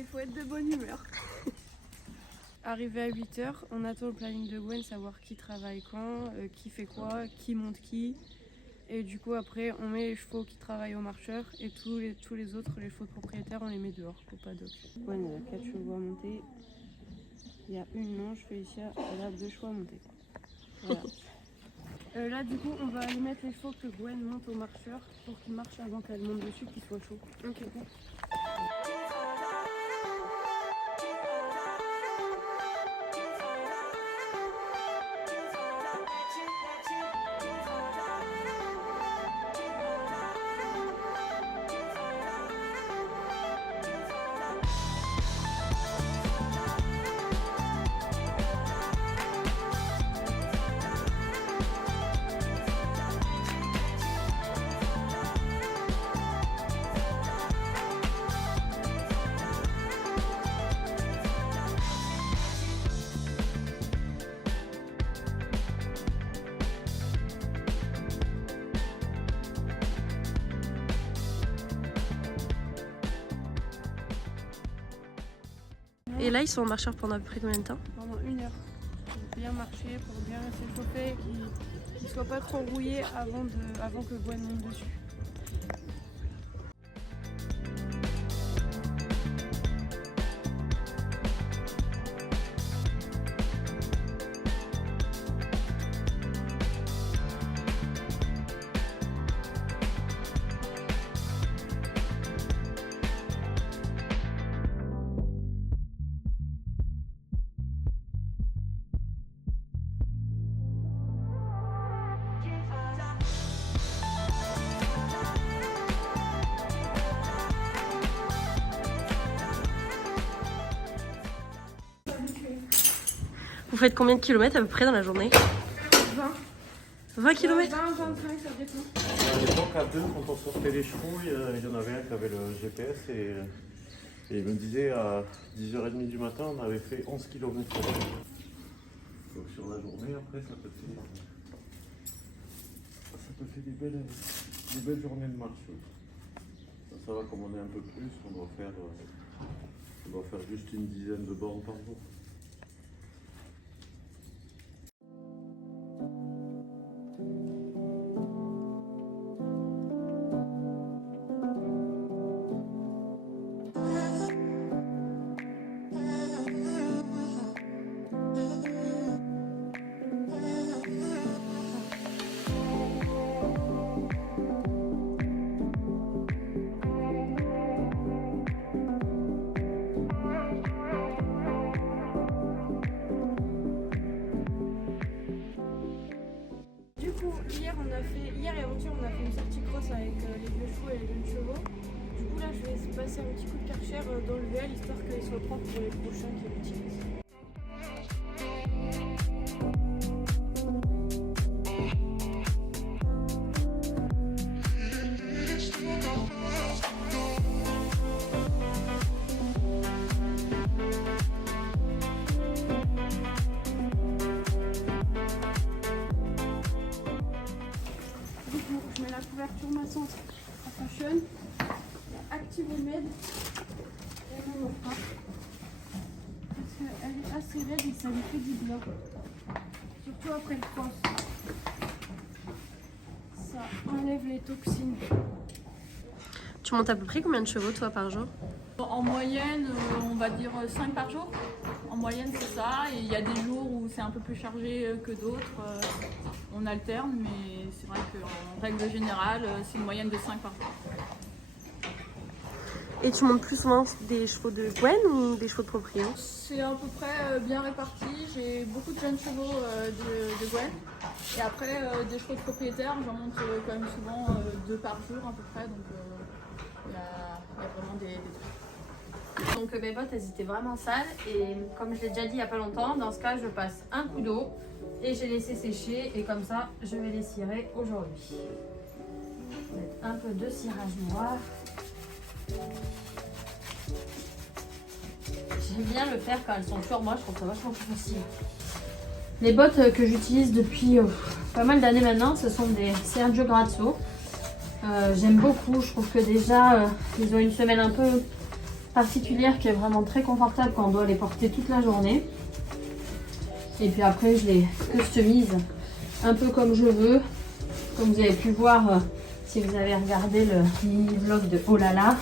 Il faut être de bonne humeur. Arrivé à 8h, on attend le planning de Gwen, savoir qui travaille quand, qui fait quoi, qui monte qui. Et du coup après on met les chevaux qui travaillent au marcheur et tous les autres, les chevaux de propriétaires, on les met dehors au paddock. Gwen elle a 4 chevaux à monter. Il y a une manche, Félicia elle a 2 chevaux à monter. Voilà. Là du coup on va aller mettre les chevaux que Gwen monte au marcheur pour qu'ils marchent avant qu'elle monte dessus, qu'ils soient chauds. Ok. Et là, ils sont en marcheur pendant à peu près combien de temps? Pendant 1 heure. Pour bien marcher, pour bien s'échauffer, qu'ils ne soient pas trop rouillés avant que Gwen monte dessus. Vous faites combien de kilomètres à peu près dans la journée? 20. 20 kilomètres? 20, 25, ça dépend. À l'époque, à deux, quand on sortait les chevaux, il y en avait un qui avait le GPS et il me disait à 10h30 du matin, on avait fait 11 km. Donc sur la journée, après, ça te fait des belles journées de marche. Ça va, comme on est un peu plus, on doit faire juste une dizaine de bornes par jour. Hier et avant-hier, on a fait une sortie cross avec les vieux chevaux et les jeunes chevaux. Du coup, là, je vais passer un petit coup de karcher dans le VL histoire qu'ils soient propres pour les prochains qui l'utilisent. Je mets la couverture maçante à fashion, active au med et on en fera. Parce qu'elle est assez raide et ça lui fait du bien. Surtout après le cross. Ça enlève les toxines. Tu montes à peu près combien de chevaux toi par jour? En moyenne, on va dire 5 par jour. En moyenne, c'est ça. Et il y a des jours où c'est un peu plus chargé que d'autres. On alterne, mais c'est vrai qu'en règle générale, c'est une moyenne de 5 par jour. Et tu montes plus souvent des chevaux de Gwen ou des chevaux de propriétaire? C'est à peu près bien réparti. J'ai beaucoup de jeunes chevaux de Gwen. Et après, des chevaux de propriétaire, j'en monte quand même souvent 2 par jour à peu près. Donc il y a vraiment des trucs. Donc mes bottes elles étaient vraiment sales et comme je l'ai déjà dit il n'y a pas longtemps, dans ce cas je passe un coup d'eau et j'ai laissé sécher et comme ça je vais les cirer aujourd'hui. Mettre un peu de cirage noir. J'aime bien le faire quand elles sont sur moi, je trouve ça vachement plus facile. Les bottes que j'utilise depuis pas mal d'années maintenant, ce sont des Sergio Grazzo. J'aime beaucoup, je trouve que déjà ils ont une semelle un peu particulière qui est vraiment très confortable quand on doit les porter toute la journée. Et puis après, je les customise un peu comme je veux. Comme vous avez pu voir, si vous avez regardé le mini vlog de Oh là là,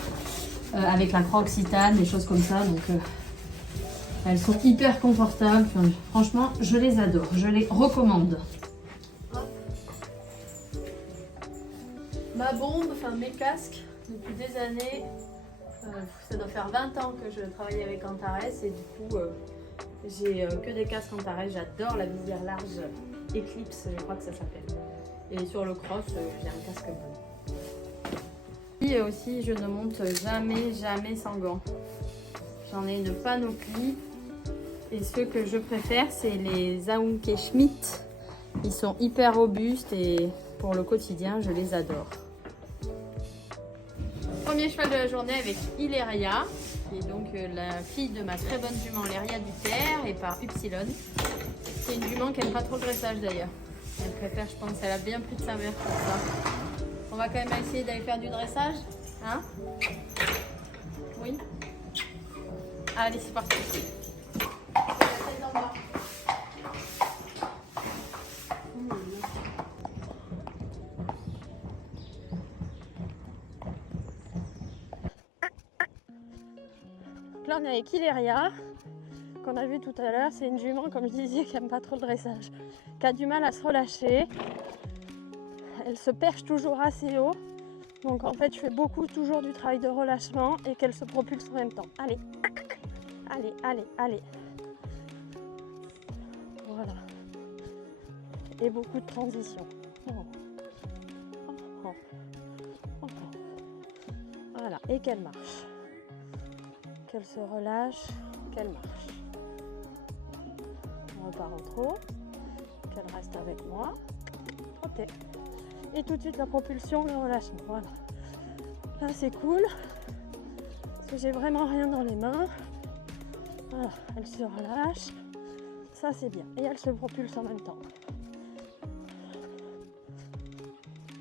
avec la croix occitane, des choses comme ça. Donc, elles sont hyper confortables. Enfin, franchement, je les adore. Je les recommande. Ma bombe, enfin mes casques, depuis des années, ça doit faire 20 ans que je travaille avec Antares et du coup j'ai que des casques Antares. J'adore la visière large Eclipse, je crois que ça s'appelle. Et sur le cross, j'ai un casque bleu. Et aussi, je ne monte jamais sans gants. J'en ai une panoplie. Et ceux que je préfère, c'est les Aunke Schmidt. Ils sont hyper robustes et pour le quotidien, je les adore. Premier cheval de la journée avec Hilaria, qui est donc la fille de ma très bonne jument Léria du Terre et par Upsilon. C'est une jument qui n'aime pas trop le dressage d'ailleurs. Elle préfère, je pense, elle a bien plus de sa mère pour ça. On va quand même essayer d'aller faire du dressage, hein? Oui. Allez, c'est parti. Là on est avec Hilaria, qu'on a vu tout à l'heure. C'est une jument, comme je disais, qui n'aime pas trop le dressage, qui a du mal à se relâcher. Elle se perche toujours assez haut, donc en fait je fais toujours du travail de relâchement et qu'elle se propulse en même temps. Allez, allez, allez, allez. Voilà. Et beaucoup de transition. Oh. Oh, oh. Oh. Voilà, et qu'elle marche. Qu'elle se relâche, qu'elle marche. On repart en trot, qu'elle reste avec moi. Trottez. Et tout de suite la propulsion, le relâchement. Voilà. Là c'est cool, parce que j'ai vraiment rien dans les mains. Voilà, elle se relâche. Ça c'est bien. Et elle se propulse en même temps.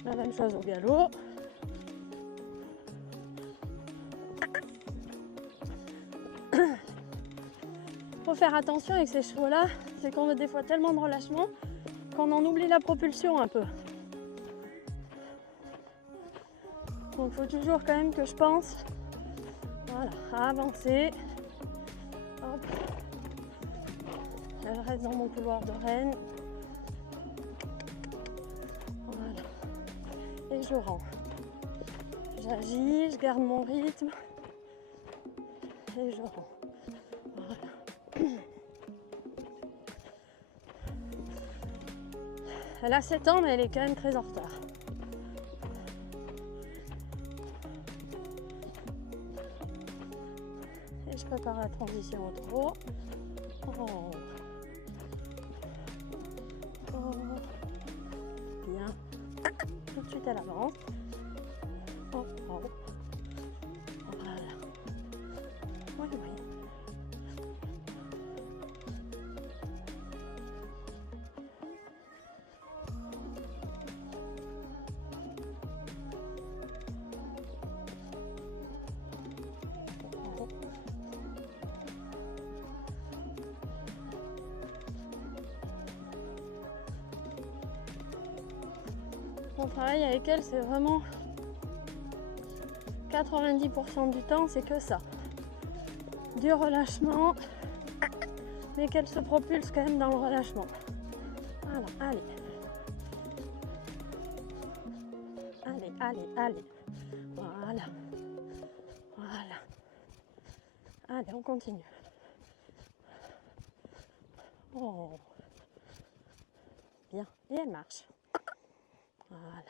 La même chose au galop. Faut faire attention avec ces chevaux-là, c'est qu'on a des fois tellement de relâchement qu'on en oublie la propulsion un peu. Donc il faut toujours quand même que je pense, voilà, à avancer. Hop. Elle reste dans mon couloir de reine. Voilà. Et je rends. J'agis, je garde mon rythme. Et je rends. Voilà. Elle a 7 ans, mais elle est quand même très en retard. Et je prépare la transition au trot. Oh. Oh. Bien. Tout de suite elle avance. Oh. Oh. Voilà. Oui, oui. Mon travail avec elle, c'est vraiment 90% du temps, c'est que ça. Du relâchement, mais qu'elle se propulse quand même dans le relâchement. Voilà, allez. Allez, allez, allez. Voilà. Voilà. Allez, on continue. Oh. Bien. Et elle marche. Voilà.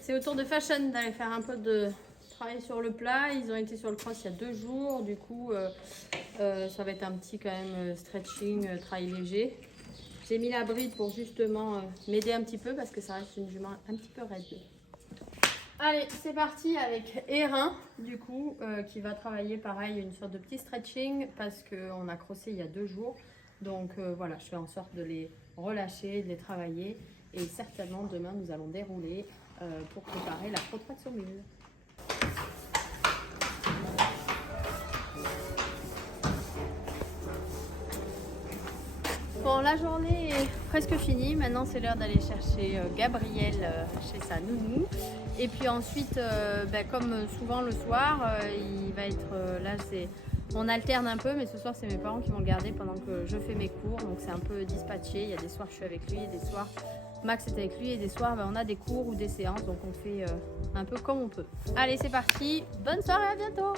C'est au tour de Fashion d'aller faire un peu de travail sur le plat. Ils ont été sur le cross il y a 2 jours. Du coup, ça va être un petit quand même stretching, travail léger. J'ai mis la bride pour justement m'aider un petit peu parce que ça reste une jument un petit peu raide. Allez, c'est parti avec Erin, du coup, qui va travailler pareil, une sorte de petit stretching parce qu'on a crossé il y a 2 jours. Donc voilà, je fais en sorte de les relâcher, de les travailler. Et certainement, demain, nous allons dérouler pour préparer la protraction mule. Bon, la journée est presque finie. Maintenant, c'est l'heure d'aller chercher Gabriel chez sa nounou. Et puis ensuite, comme souvent le soir, il va être là. On alterne un peu, mais ce soir, c'est mes parents qui vont le garder pendant que je fais mes cours. Donc, c'est un peu dispatché. Il y a des soirs, je suis avec lui, et des soirs, Max est avec lui, et des soirs, on a des cours ou des séances. Donc, on fait un peu comme on peut. Allez, c'est parti. Bonne soirée, à bientôt.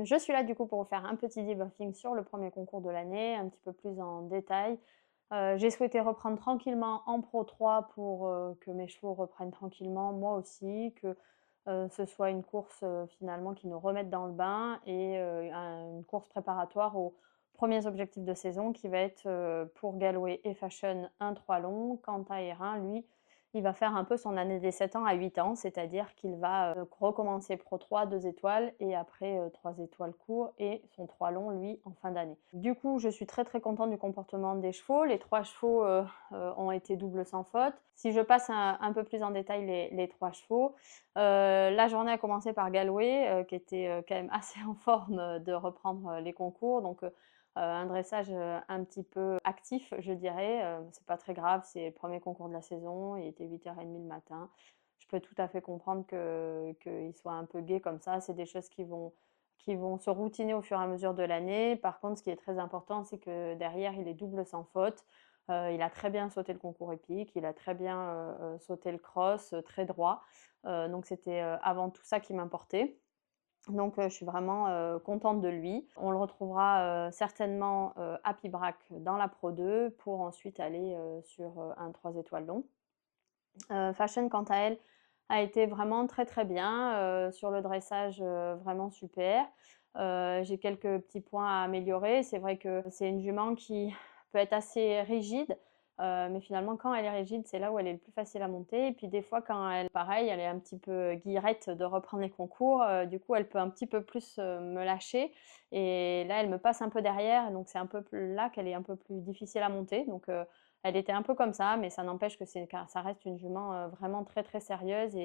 Je suis là du coup pour vous faire un petit debriefing sur le premier concours de l'année, un petit peu plus en détail. J'ai souhaité reprendre tranquillement en Pro 3 pour que mes chevaux reprennent tranquillement, moi aussi, que ce soit une course finalement qui nous remette dans le bain et une course préparatoire aux premiers objectifs de saison qui va être pour Galway et Fashion un 3 long. Quant à Erin, lui, il va faire un peu son année des 7 ans à 8 ans, c'est-à-dire qu'il va recommencer Pro 3, 2 étoiles, et après 3 étoiles court, et son 3 long, lui, en fin d'année. Du coup, je suis très très contente du comportement des chevaux. Les 3 chevaux ont été doubles sans faute. Si je passe un peu plus en détail les 3 chevaux, la journée a commencé par Galway, qui était quand même assez en forme de reprendre les concours. Donc, un dressage un petit peu actif, je dirais. C'est pas très grave, c'est le premier concours de la saison, il était 8h30 le matin. Je peux tout à fait comprendre qu'il soit un peu gai comme ça. C'est des choses qui vont se routiner au fur et à mesure de l'année. Par contre, ce qui est très important, c'est que derrière, il est double sans faute. Il a très bien sauté le concours épique, il a très bien sauté le cross, très droit. Donc c'était avant tout ça qui m'importait. Donc je suis vraiment contente de lui. On le retrouvera certainement à Pibrac dans la Pro 2 pour ensuite aller sur un 3 étoiles long. Fashion, quant à elle, a été vraiment très très bien. Sur le dressage, vraiment super. J'ai quelques petits points à améliorer. C'est vrai que c'est une jument qui peut être assez rigide. Mais finalement, quand elle est rigide, c'est là où elle est le plus facile à monter. Et puis des fois, quand elle, pareil, elle est un petit peu guillerette de reprendre les concours, du coup, elle peut un petit peu plus me lâcher. Et là, elle me passe un peu derrière, donc c'est un peu plus là qu'elle est un peu plus difficile à monter. Donc, elle était un peu comme ça, mais ça n'empêche que ça reste une jument vraiment très très sérieuse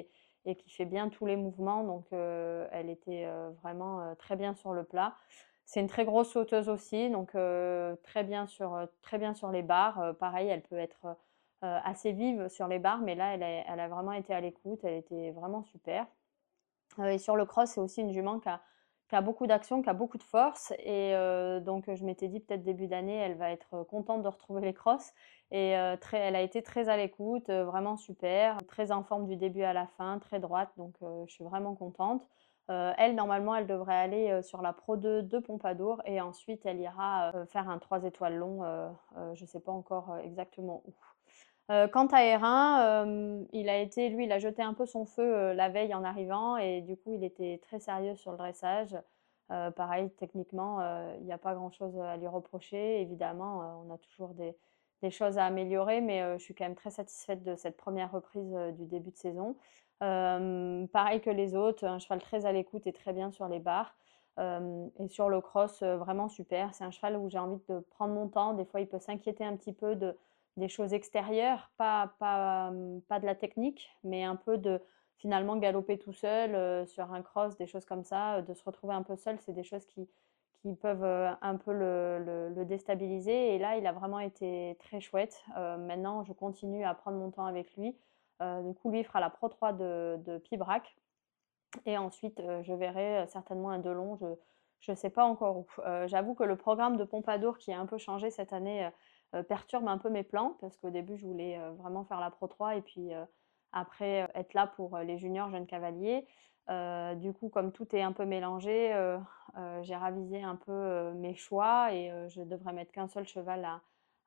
et qui fait bien tous les mouvements. Donc, elle était vraiment très bien sur le plat. C'est une très grosse sauteuse aussi, donc très bien sur les barres. Pareil, elle peut être assez vive sur les barres, mais là, elle a vraiment été à l'écoute, elle était vraiment super. Et sur le cross, c'est aussi une jument qui a beaucoup d'action, qui a beaucoup de force. Et donc, je m'étais dit peut-être début d'année, elle va être contente de retrouver les crosses. Et elle a été très à l'écoute, vraiment super, très en forme du début à la fin, très droite. Donc, je suis vraiment contente. Elle, normalement, elle devrait aller sur la Pro 2 de Pompadour et ensuite elle ira faire un 3 étoiles long, je ne sais pas encore exactement où. Quant à Erin, il a jeté un peu son feu la veille en arrivant et du coup, il était très sérieux sur le dressage. Pareil, techniquement, il n'y a pas grand-chose à lui reprocher. Évidemment, on a toujours des choses à améliorer, mais je suis quand même très satisfaite de cette première reprise du début de saison. Pareil que les autres, un cheval très à l'écoute et très bien sur les barres. Et sur le cross, vraiment super. C'est un cheval où j'ai envie de prendre mon temps. Des fois, il peut s'inquiéter un petit peu des choses extérieures, pas de la technique, mais un peu de finalement galoper tout seul sur un cross, des choses comme ça, de se retrouver un peu seul, c'est des choses qui peuvent un peu le déstabiliser. Et là, il a vraiment été très chouette. Maintenant, je continue à prendre mon temps avec lui. Du coup, lui, il fera la Pro 3 de Pibrac. Et ensuite, je verrai certainement un 2 long. Je ne sais pas encore où. J'avoue que le programme de Pompadour qui a un peu changé cette année perturbe un peu mes plans parce qu'au début, je voulais vraiment faire la Pro 3 et puis après être là pour les juniors jeunes cavaliers. Du coup, comme tout est un peu mélangé, j'ai ravisé un peu mes choix et je devrais mettre qu'un seul cheval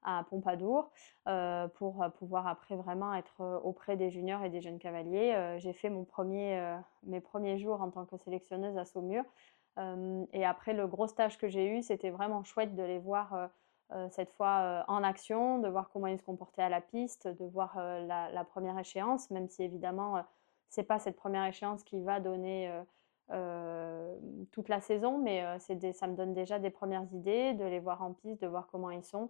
à Pompadour pour pouvoir après vraiment être auprès des juniors et des jeunes cavaliers. J'ai fait mes premiers jours en tant que sélectionneuse à Saumur. Et après, le gros stage que j'ai eu, c'était vraiment chouette de les voir cette fois en action, de voir comment ils se comportaient à la piste, de voir la première échéance, même si évidemment, c'est pas cette première échéance qui va donner toute la saison, mais ça me donne déjà des premières idées, de les voir en piste, de voir comment ils sont.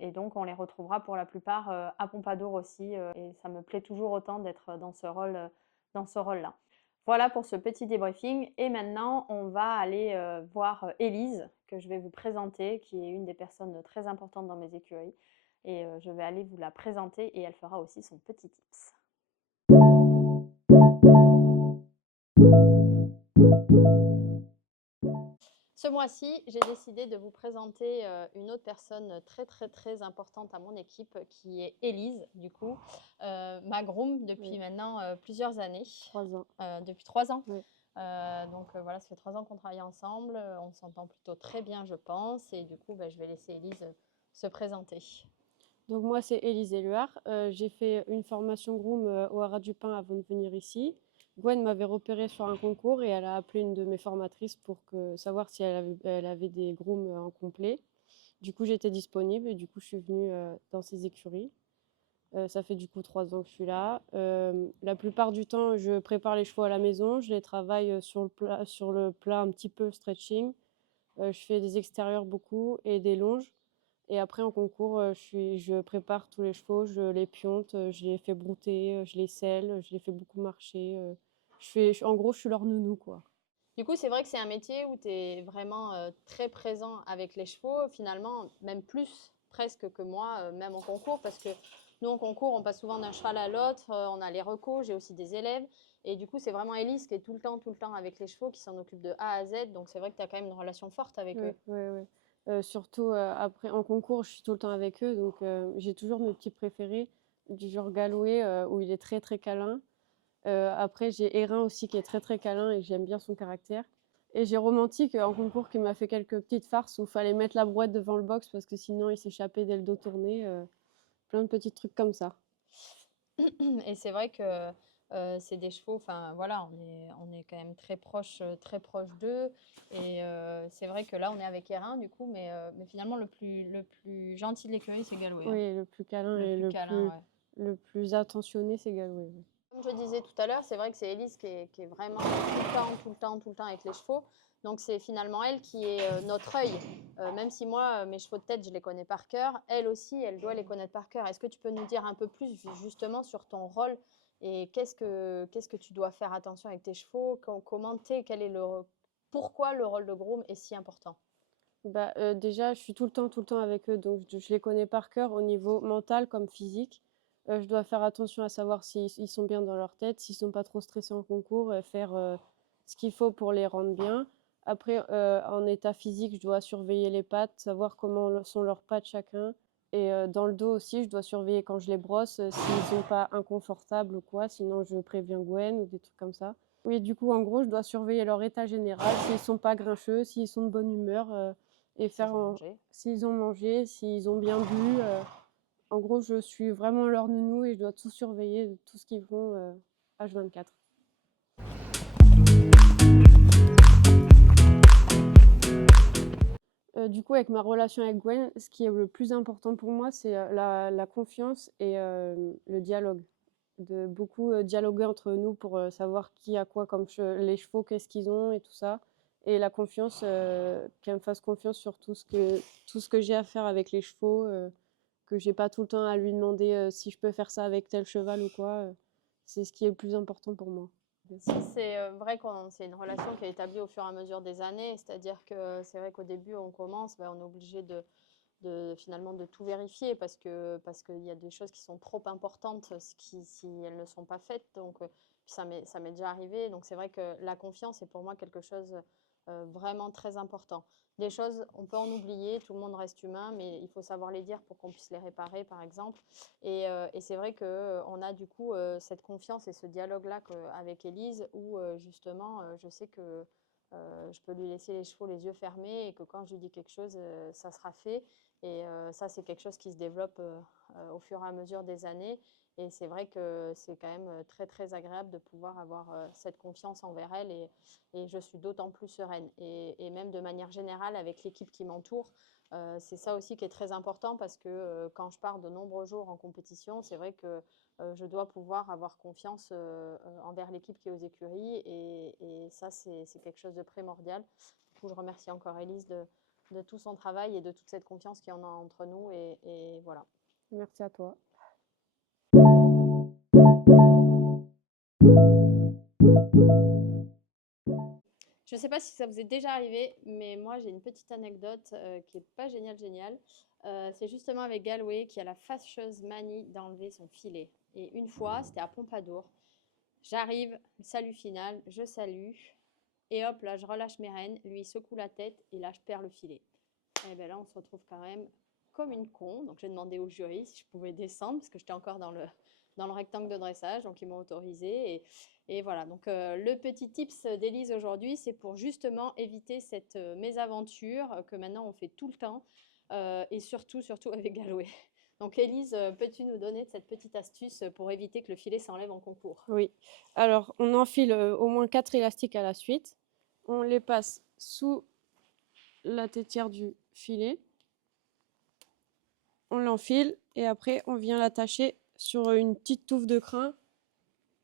Et donc, on les retrouvera pour la plupart à Pompadour aussi. Et ça me plaît toujours autant d'être dans ce rôle-là. Voilà pour ce petit débriefing. Et maintenant, on va aller voir Élise, que je vais vous présenter, qui est une des personnes très importantes dans mes écuries. Et je vais aller vous la présenter et elle fera aussi son petit tips. Ce mois-ci, j'ai décidé de vous présenter une autre personne très très très importante à mon équipe qui est Élise, du coup, ma groom depuis maintenant plusieurs années. 3 ans. Depuis 3 ans. Oui. Donc voilà, ça fait 3 ans qu'on travaille ensemble, on s'entend plutôt très bien je pense et du coup je vais laisser Élise se présenter. Donc moi, c'est Élise Éluard. J'ai fait une formation groom au Haras du Pin avant de venir ici. Gwen m'avait repérée sur un concours et elle a appelé une de mes formatrices pour savoir si elle avait des grooms en complet. Du coup, j'étais disponible et du coup, je suis venue dans ces écuries. Ça fait du coup 3 ans que je suis là. La plupart du temps, je prépare les chevaux à la maison. Je les travaille sur le plat un petit peu stretching. Je fais des extérieurs beaucoup et des longes. Et après, en concours, je prépare tous les chevaux, je les pionte, je les fais brouter, je les selle, je les fais beaucoup marcher. En gros, je suis leur nounou, quoi. Du coup, c'est vrai que c'est un métier où tu es vraiment très présent avec les chevaux, finalement, même plus presque que moi, même en concours, parce que nous, en concours, on passe souvent d'un cheval à l'autre, on a les recos, j'ai aussi des élèves, et du coup, c'est vraiment Élise qui est tout le temps avec les chevaux, qui s'en occupe de A à Z, donc c'est vrai que tu as quand même une relation forte avec eux. Ouais. Surtout après, en concours, je suis tout le temps avec eux, donc j'ai toujours mes petits préférés, du genre Galway, où il est très très câlin. Après, j'ai Erin aussi qui est très très câlin et j'aime bien son caractère. Et j'ai Romantique en concours qui m'a fait quelques petites farces où il fallait mettre la brouette devant le box parce que sinon il s'échappait dès le dos tourné. Plein de petits trucs comme ça. Et c'est vrai que c'est des chevaux, enfin voilà, on est quand même très proche d'eux. Et c'est vrai que là, on est avec Erin du coup, mais finalement, le plus gentil de l'écurie, c'est Galway. Oui, le plus câlin et le plus attentionné, c'est Galway. Oui. Comme je disais tout à l'heure, c'est vrai que c'est Élise qui est vraiment tout le temps avec les chevaux. Donc c'est finalement elle qui est notre œil. Même si moi, mes chevaux de tête, je les connais par cœur, elle aussi, elle doit les connaître par cœur. Est-ce que tu peux nous dire un peu plus justement sur ton rôle et qu'est-ce que tu dois faire attention avec tes chevaux, comment t'es, pourquoi le rôle de groom est si important? Déjà, je suis tout le temps avec eux, donc je les connais par cœur au niveau mental comme physique. Je dois faire attention à savoir s'ils sont bien dans leur tête, s'ils sont pas trop stressés en concours, et faire ce qu'il faut pour les rendre bien. Après, en état physique, je dois surveiller les pattes, savoir comment sont leurs pattes chacun. Et dans le dos aussi, je dois surveiller quand je les brosse, s'ils sont pas inconfortables ou quoi, sinon je préviens Gwen ou des trucs comme ça. Oui, du coup, en gros, je dois surveiller leur état général, s'ils sont pas grincheux, s'ils sont de bonne humeur, et s'ils ont mangé, s'ils ont bien bu. En gros, je suis vraiment leur nounou et je dois tout surveiller de tout ce qu'ils font H24. Du coup, avec ma relation avec Gwen, ce qui est le plus important pour moi, c'est la confiance et le dialogue. De beaucoup dialoguer entre nous pour savoir qui a quoi comme les chevaux, qu'est-ce qu'ils ont et tout ça. Et la confiance, qu'elle me fasse confiance sur tout ce que j'ai à faire avec les chevaux, que j'ai pas tout le temps à lui demander si je peux faire ça avec tel cheval ou quoi. C'est ce qui est le plus important pour moi. C'est vrai que c'est une relation qui est établie au fur et à mesure des années, c'est-à-dire que c'est vrai qu'au début, on commence, on est obligé finalement de tout vérifier parce qu'il y a des choses qui sont trop importantes si elles ne sont pas faites. Donc, ça m'est déjà arrivé. Donc, c'est vrai que la confiance est pour moi quelque chose vraiment très important. Des choses, on peut en oublier, tout le monde reste humain, mais il faut savoir les dire pour qu'on puisse les réparer, par exemple. Et c'est vrai qu'on a du coup cette confiance et ce dialogue-là avec Élise où justement, je sais que je peux lui laisser les chevaux les yeux fermés et que quand je lui dis quelque chose, ça sera fait. Et ça, c'est quelque chose qui se développe au fur et à mesure des années. Et c'est vrai que c'est quand même très, très agréable de pouvoir avoir cette confiance envers elle. Et je suis d'autant plus sereine. Et même de manière générale, avec l'équipe qui m'entoure, c'est ça aussi qui est très important parce que quand je pars de nombreux jours en compétition, c'est vrai que je dois pouvoir avoir confiance envers l'équipe qui est aux écuries. Et ça, c'est quelque chose de primordial. Du coup, je remercie encore Élise de tout son travail et de toute cette confiance qu'il y en a entre nous. Et voilà. Merci à toi. Je ne sais pas si ça vous est déjà arrivé, mais moi j'ai une petite anecdote qui n'est pas géniale. C'est justement avec Galway qui a la fâcheuse manie d'enlever son filet. Et une fois, c'était à Pompadour. J'arrive, salut final, je salue. Et hop, là, je relâche mes rênes, lui il secoue la tête et là, je perds le filet. Et bien là, on se retrouve quand même comme une con. Donc, j'ai demandé au jury si je pouvais descendre parce que j'étais encore dans le rectangle de dressage. Donc, ils m'ont autorisé. Et voilà. Donc, le petit tips d'Élise aujourd'hui, c'est pour justement éviter cette mésaventure que maintenant on fait tout le temps et surtout avec Galway. Donc, Élise, peux-tu nous donner cette petite astuce pour éviter que le filet s'enlève en concours? Oui. Alors, on enfile au moins 4 élastiques à la suite. On les passe sous la tétière du filet. On l'enfile et après, on vient l'attacher sur une petite touffe de crin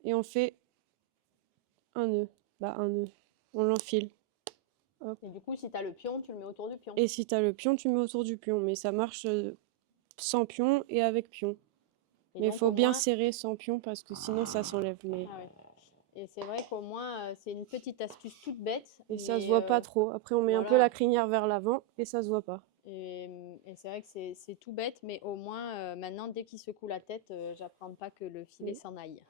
et on fait un nœud. Un nœud. On l'enfile. Et du coup, si tu as le pion, tu le mets autour du pion. Et si tu as le pion, tu mets autour du pion. Mais ça marche sans pion et avec pion. Mais il faut bien serrer sans pion parce que sinon ça s'enlève. Mais... Ah ouais. Et c'est vrai qu'au moins, c'est une petite astuce toute bête. Et ça se voit pas trop. Après, on met un peu la crinière vers l'avant et ça se voit pas. Et c'est vrai que c'est tout bête, mais au moins, maintenant, dès qu'il secoue la tête, j'apprends pas que le filet s'en aille.